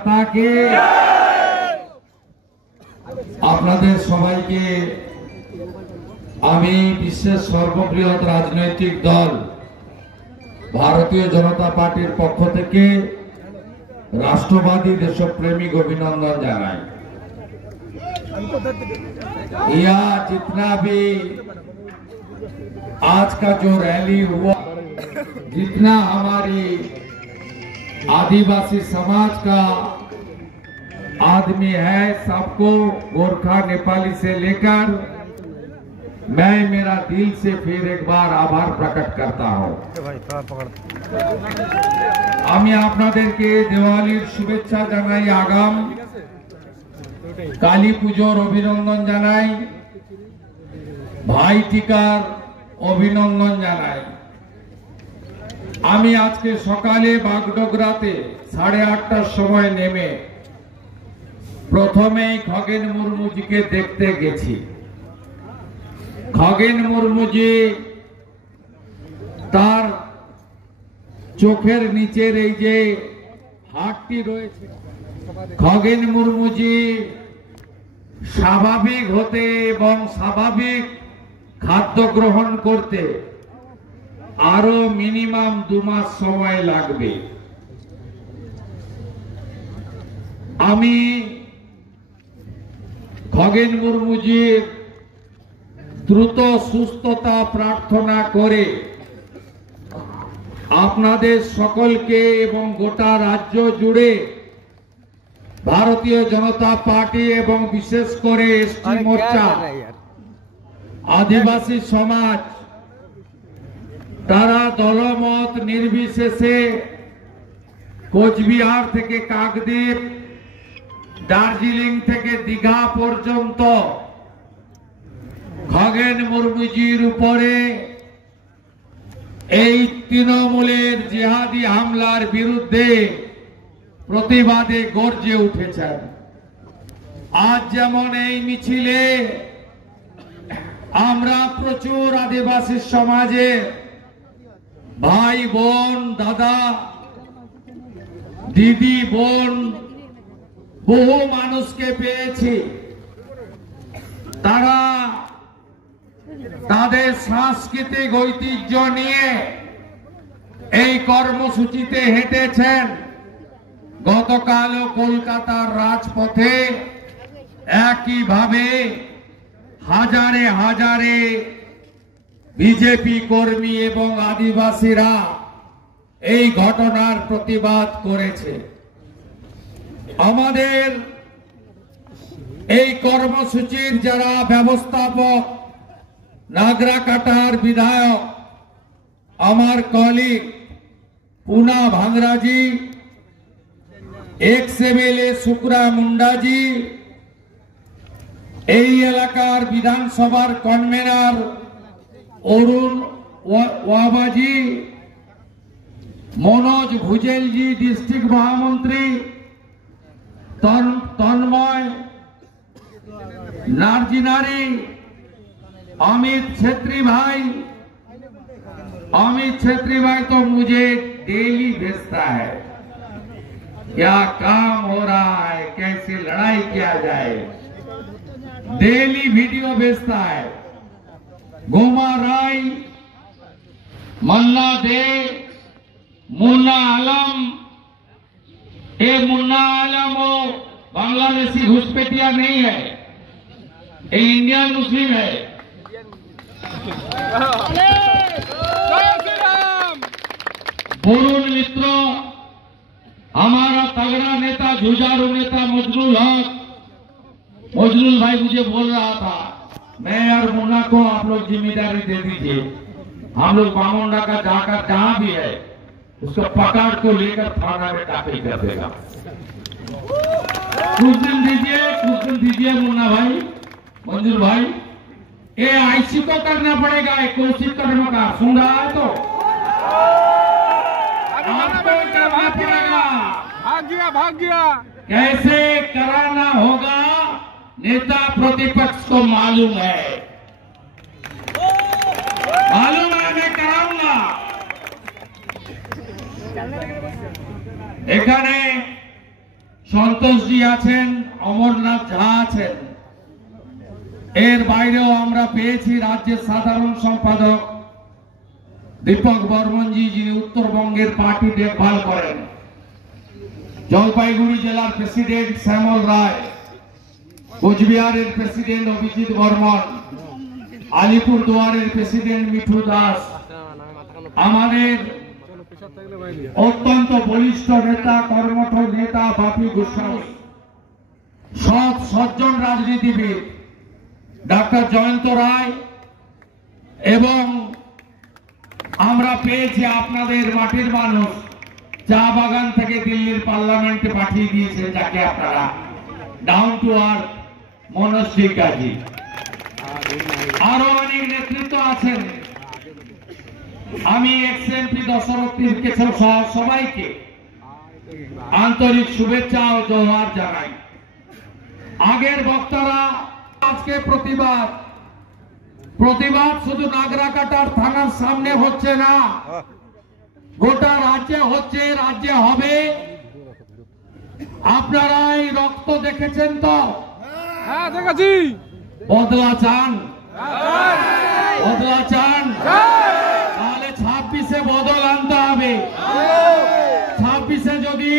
মাতা কে আপনাদের সবাইকে আমি বিশ্বের সর্ববৃহৎ রাজনৈতিক দল ভারতীয় জনতা পার্টির পক্ষ থেকে राष्ट्रवादी देशप्रेमिक अभिनंदन जानाई। यह जितना भी आज का जो रैली हुआ, जितना हमारी आदिवासी समाज का आदमी है, सबको गोरखा नेपाली से लेकर मैं मेरा दिल से फिर एक बार आभार प्रकट करता हूँ। আমি আপনাদেরকে দিওয়ালির শুভেচ্ছা জানাই, আগাম কালী পুজোর অভিনন্দন জানাই, ভাই টিকার অভিনন্দন জানাই। আমি আজকে সকালে বাগডোগরাতে 8:30টার সময় নেমে প্রথমেই খগেন মুর্মুজিকে দেখতে গেছি। খগেন মুর্মুজি তার চোখের নিচের এই যে হাড়টি রয়েছে, খগেন মুর্মুজি স্বাভাবিক হতে এবং স্বাভাবিক খাদ্য গ্রহণ করতে আরো মিনিমাম 2 মাস সময় লাগবে। আমি খগেন মুর্মুজির দ্রুত সুস্থতা প্রার্থনা করে আপনাদের সকলকে এবং গোটা রাজ্য জুড়ে ভারতীয় জনতা পার্টি এবং বিশেষ করে এসটি মোর্চা, আদিবাসী সমাজ, তারা দলমত নির্বিশেষে কোচবিহার থেকে কাকদ্বীপ, দার্জিলিং থেকে দীঘা পর্যন্ত খগেন মুর্মুজির উপরে এই তৃণমূলের জিহাদি হামলার বিরুদ্ধে প্রতিবাদে গর্জে উঠেছেন। আজ যেমন এই মিছিলে আমরা প্রচুর আদিবাসী সমাজে ভাই বোন, দাদা দিদি, বোন, বহু মানুষকে পেয়েছি। তারা তাদের সাংস্কৃতিক ঐতিহ্য নিয়ে এই কর্মসূচিতে হেঁটেছেন। গতকালও কলকাতার রাজপথে একইভাবে হাজারে হাজারে বিজেপি কর্মী এবং আদিবাসীরা এই ঘটনার প্রতিবাদ করেছে। আমাদের এই কর্মসূচির যারা ব্যবস্থাপক, नागराकाटार विधायक আমার কলিগ पूना भांगरा जी, एक्स-एमएलए सुकरा मुंडा जी, এই এলাকার বিধানসভার কনভেনার অরুণ ওয়াবাজি, मनोज भुजेल जी डिस्ट्रिक्ट महामंत्री, तन्मय नार्जिनारी, अमित छेत्री भाई तो मुझे डेली भेजता है क्या काम हो रहा है, कैसे लड़ाई किया जाए, डेली वीडियो भेजता है। गोमा राय, मन्ना दे, मुन्ना आलम, ये मुन्ना आलम वो बांग्लादेशी घुसपैठिया नहीं है, ये इंडियन मुस्लिम है। वरुण मित्र, हमारा तगड़ा नेता, जुझारू नेता मजलूल हक, मजलूल भाई मुझे बोल रहा था, मैं और मुन्ना को आप लोग जिम्मेदारी दे दीजिए, हम लोग बामुंडा का जाकर जहां भी है उसको पकड़ को लेकर थाना में दाखिल कर देगा। कुछ दिन दीजिए मुन्ना भाई, मंजूर भाई, ये आईसी को करना पड़ेगा, कोशिश करने का। सुन रहा है तो आपको करना पड़ेगा। भाग गया कैसे कराना होगा, नेता प्रतिपक्ष को मालूम है, मैं कराऊंगा। এখানে সন্তোষজি আছেন, অমরনাথ ঝা আছেন। এর বাইরেও আমরা পেয়েছি রাজ্যের সাধারণ সম্পাদক দীপক বর্মনজি, যিনি উত্তরবঙ্গের পার্টি দেখভাল করেন, জলপাইগুড়ি জেলার প্রেসিডেন্ট শ্যামল রায়, কোচবিহারের প্রেসিডেন্ট অভিজিৎ বর্মন, আলিপুরদুয়ারের প্রেসিডেন্ট মিঠু দাস, আমাদের অত্যন্ত বলিষ্ঠ নেতা, কর্মঠ নেতা বাপি গোস্বামী, সব সজ্জন রাজনীতিবিদ ডাক্তার জয়ন্ত রায়, এবং আমরা পেয়েছি আপনাদের মাটির মানুষ চা বাগান থেকে দিল্লির পার্লামেন্টে পাঠিয়ে দিয়েছে, যাকে আপনারা ডাউন টু আর্থ মনোজ টিকাজি, আরো অনেক নেতৃত্ব আছেন। আমি এক্সএমপি দশরথ তীরকেশর সহ সবাইকে আন্তরিক শুভেচ্ছা ও জোহার জানাই। আগের বক্তারা আজকে প্রতিবাদ শুধু নাগরাকাটার থানার সামনে হচ্ছে না, গোটা রাজ্যে হচ্ছে, রাজ্যে হবে। আপনারা এই রক্ত দেখেছেন তো? হ্যাঁ দেখেছি। বদলা চান? বদলা চান? তাহলে 26-এ বদল আনতে হবে। 26-এ যদি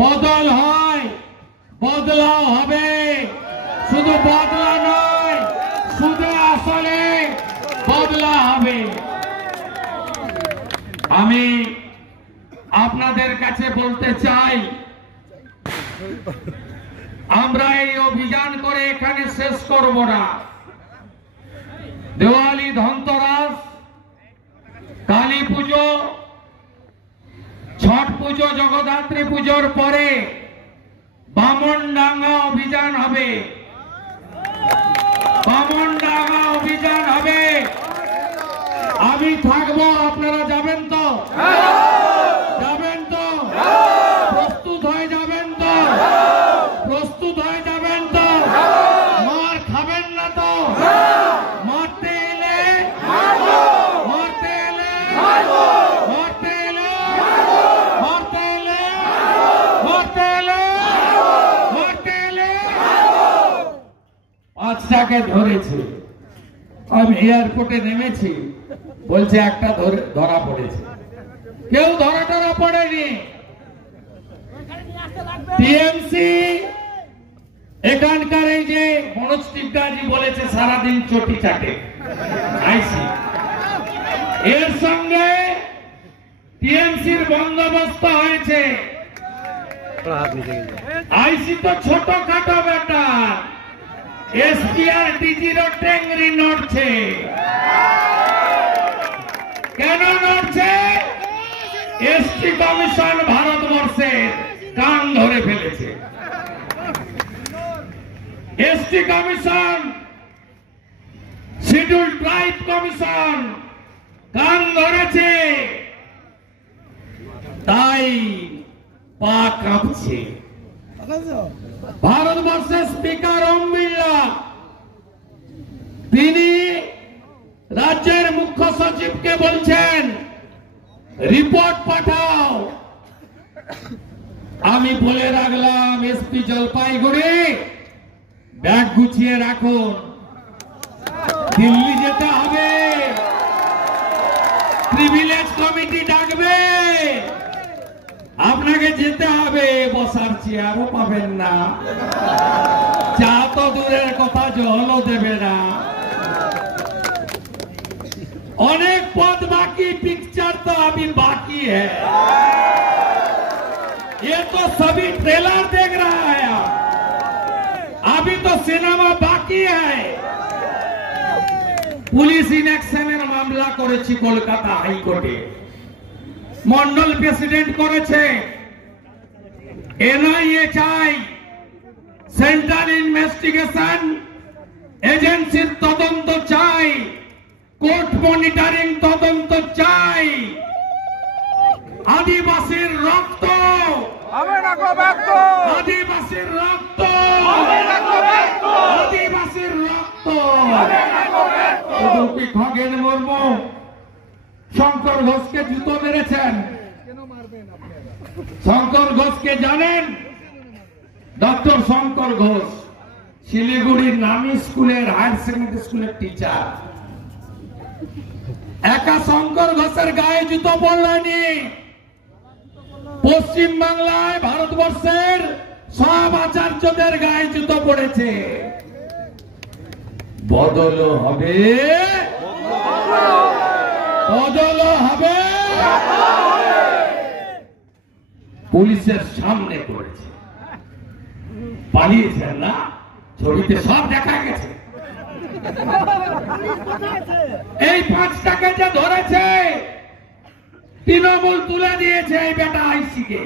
বদল হয়, বদলাও হবে। শুধু বদলা নয়, সুদে আসলে বদলা হবে। আমি আপনাদের কাছে বলতে চাই, আমরা এই অভিযান করে এখানে শেষ করব না। দেওয়ালি, ধনতেরাস, কালী পুজো, ছট পুজো, জগদ্ধাত্রী পুজোর পরে বামনডাঙ্গা অভিযান হবে। বামনডাঙ্গা অভিযান হবে। আমি থাকবো, আপনারা যাবেন তো? যাবেন তো? প্রস্তুত হয়ে যাবেন তো? প্রস্তুত হয়ে যাবেন তো? মার খাবেন না তো? মারতে এলে মারতে এলে মারতে এলে মারতে এলে মারতে এলে মারতে এলে 5টাকে ধরেছে। আমি এয়ারপোর্টে নেমেছি, বলছে একটা ধরা পড়েছে। কেউ ধরা পড়েনি। টিএমসি এখানকার এই যে মনোজ টিকাজি বলেছে সারাদিন চটি চাটে আইসি, এর সঙ্গে টিএমসির বন্দোবস্ত হয়েছে। আইসি তো ছোটখাটো ব্যাপার, এসপি আর ডিজিরও টেংরি নড়ছে। কেন নড়ছে? এসটি কমিশন ভারতবর্ষের কান ধরে ফেলেছে। ST commission, schedule tribe commission কান ধরেছে, তাই পা কাঁপছে। ভারতবর্ষের স্পিকার ওম বিড়লা তিনি রাজ্যের মুখ্য সচিবকে বলছেন রিপোর্ট পাঠাও। আমি বলে রাখলাম এসপি জলপাইগুড়ি ব্যাগ গুছিয়ে রাখুন, দিল্লি যেতে হবে, প্রিভিলেজ কমিটি ডাকবে, আপনাকে যেতে হবে, বসার চেয়ারও পাবেন না, চা তো দূরের কথা জলও দেবে না। अनेक पद बाकी, पिक्चर तो अभी बाकी है। ये तो सभी ट्रेलर देख रहा है, अभी तो सिनेमा बाकी है। पुलिस इनएक्शনের মামলা করেছি কলকাতা হাইকোর্টে, মন্ডল প্রেসিডেন্ট করেছে। এনআইএ চাই, সেন্ট্রাল ইনভেস্টিগেশন এজেন্সির তদন্ত চাই, কোর্ট মনিটরিং তদন্ত চাই। আদিবাসীর রক্ত হবে না গো ব্যক্ত, আদিবাসীর রক্ত হবে না গো ব্যক্ত, আদিবাসীর রক্ত হবে না গো ব্যক্ত। উদুপি খগেন মুর্মু শঙ্কর ঘোষকে জুতো মেরেছেন। শঙ্কর ঘোষকে জানেন? ডক্টর শঙ্কর ঘোষ শিলিগুড়ির নামী স্কুলের হায়ার সেকেন্ডারি স্কুলের টিচার। একা শঙ্কর ঘোষের গায়ে জুতো পড়লেনি, পশ্চিম বাংলায় ভারতবর্ষের সব আচার্যদের গায়ে জুতো পড়েছে। বদল হবে, বদল হবে। পুলিশের সামনে করেছে, পালিয়েছেন না, ছবিতে সব দেখা গেছে। এই 5টাকে যে ধরেছে তৃণমূল তুলে দিয়েছে এই বেটা আইসিকে,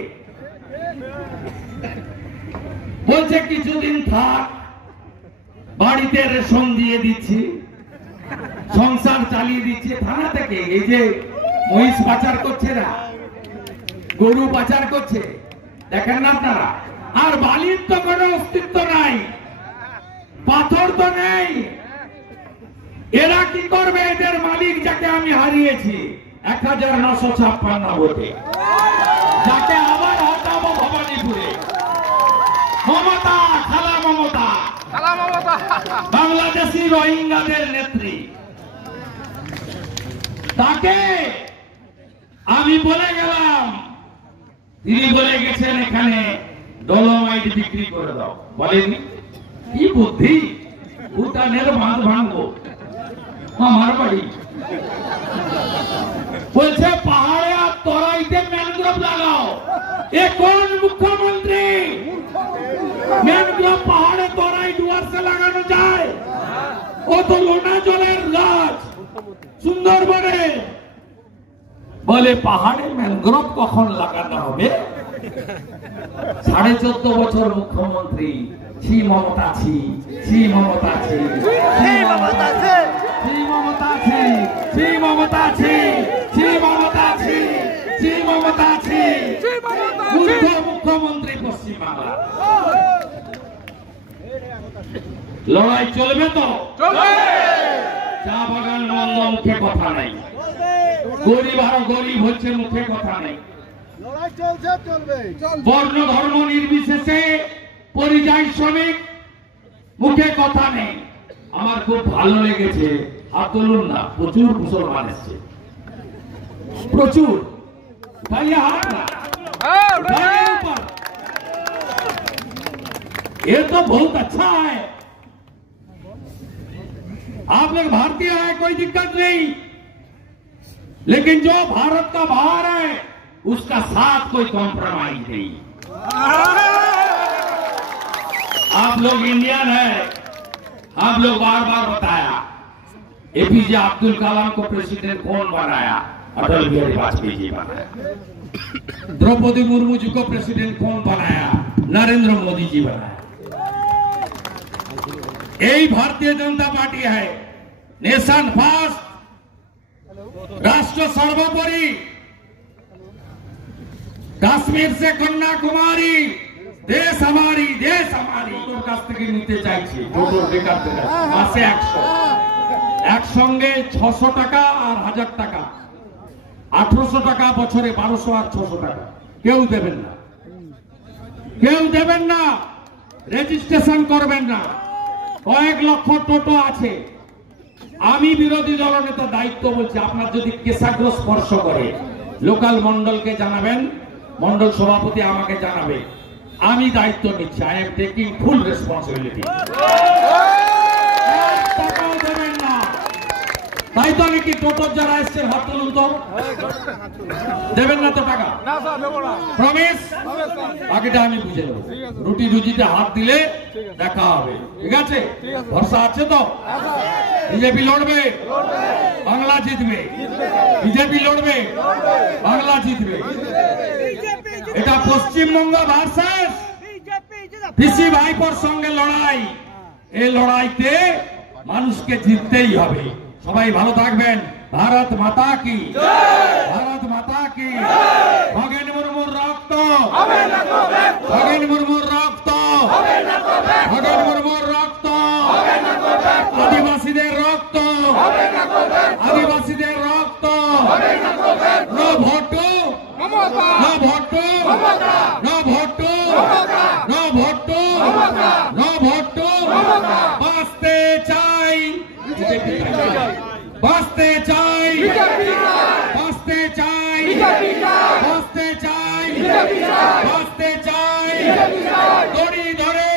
বলছে কিছুদিন থাক, বাড়িতে রেশন দিয়ে দিচ্ছি, সংসার চালিয়ে দিচ্ছে। থানা থেকে এই যে মহিষ পাচার করছে না, গরু পাচার করছে, দেখেন না আপনারা। আর বালির তো কোনো অস্তিত্ব নাই, পাথর তো নেই। এরা কি করবে? এদের মালিক যাকে আমি হারিয়েছি 1956 ভোটে, যাকে আবার হটাবো ভবানীপুরে, মমতা, খালা মমতা, বাংলাদেশি রোহিঙ্গাদের নেত্রী, তাকে আমি বলে গেলাম, তিনি বলে গেছেন এখানে ডলোমাইট বিক্রি করে দাও। বলেনি কি বুদ্ধি, ভুটানের বাঁধ ভাঙবো আমার বাড়ি। বলছে পাহাড়ে আর তরাইতে ম্যানগ্রোভ লাগাও। এ কোন মুখ্যমন্ত্রী? ম্যানগ্রোভ পাহাড়ে তরাই ডুয়ার্সে লাগানো যায়? ও তো লোনা জলের গাছ সুন্দরবনে। বলে পাহাড়ে ম্যানগ্রোভ কখন লাগানো হবে? 14.5 বছর মুখ্যমন্ত্রী। ছি মমতা, ছি ছি মমতা, ছি ছি মমতা, ছি মমতা, ছি ছি মমতা, ছি ছি মমতা, ছি ছি মমতা, ছি মুখ্যমন্ত্রী পশ্চিম বাংলা। লড়াই চলবে তো? চা বাগান বন্ধ, মুখে কথা নাই। গরিব আরো গরিব হচ্ছে, মুখে কথা নেই। বর্ণ ধর্ম নির্বিশেষে পরিযায়ী শ্রমিক, মুখে কথা নেই। আমার খুব ভালো লেগেছে, হাত তুলুন না, প্রচুর মুসলমান এসছে, প্রচুর। उठाइए हाथ ना, उठाइए ऊपर। ये तो बहुत अच्छा है, आप लोग भारतीय हैं, कोई दिक्कत नहीं, लेकिन जो भारत का बाहर है उसका साथ कोई कॉम्प्रोमाइज नहीं। आप लोग इंडियन है, आप लोग बार बार बताया एपीजे अब्दुल कलाम को प्रेसिडेंट कौन बनाया? अटल बिहारी वाजपेयी जी बनाया। द्रौपदी मुर्मू जी को प्रेसिडेंट कौन बनाया? नरेंद्र मोदी जी बनाया। यही भारतीय जनता पार्टी है। नेशन फर्स्ट, राष्ट्र सर्वोपरि। कश्मीर से कन्याकुमारी, देश हमारी, देश हमारी। কাছ থেকে নিতে চাইছি টোটো বেকারদের মাসে 100, একসঙ্গে 600 টাকা আর 1000 টাকা, 1800 টাকা বছরে, 1200 আর 600 টাকা। কেউ দেবেন না, কেউ দেবেন না, রেজিস্ট্রেশন করবেন না। কয়েক লক্ষ টোটো আছে। আমি বিরোধী দলনেতা দায়িত্ব বলছি, আপনার যদি কেশাগ্র স্পর্শ করে লোকাল মন্ডলকে জানাবেন, মন্ডল সভাপতি আমাকে জানাবে, আমি দায়িত্ব নিচ্ছি। I am taking full responsibility. টাকাও দেবেন না। তাই তো নাকি টোটোর যারা এসছে হাত তুলুন তো, দেবেন না তো টাকা? প্রমিস? বাকিটা আমি বুঝে নেব। রুটি রুজিতে হাত দিলে দেখা হবে, ঠিক আছে? ভরসা আছে তো? বিজেপি লড়বে, বাংলা জিতবে। বিজেপি লড়বে, বাংলা জিতবে। এটা পশ্চিমবঙ্গ ভার্সেস পিসি ভাইপোর সঙ্গে লড়াই। এই লড়াইতে মানুষকে জিততেই হবে। সবাই ভালো থাকবেন। ভারত মাতা কি, ভারত মাতা কি। খগেন মুর্মুর রক্ত, খগেন মুর্মুর রক্ত, খগেন মুর্মুর রক্ত, আদিবাসীদের রক্ত, আদিবাসীদের রক্ত। No vote, no vote, no vote, no vote. বাঁচতে চাই, বাঁচতে চাই, বাঁচতে চাই, বাঁচতে চাই, দড়ি ধরে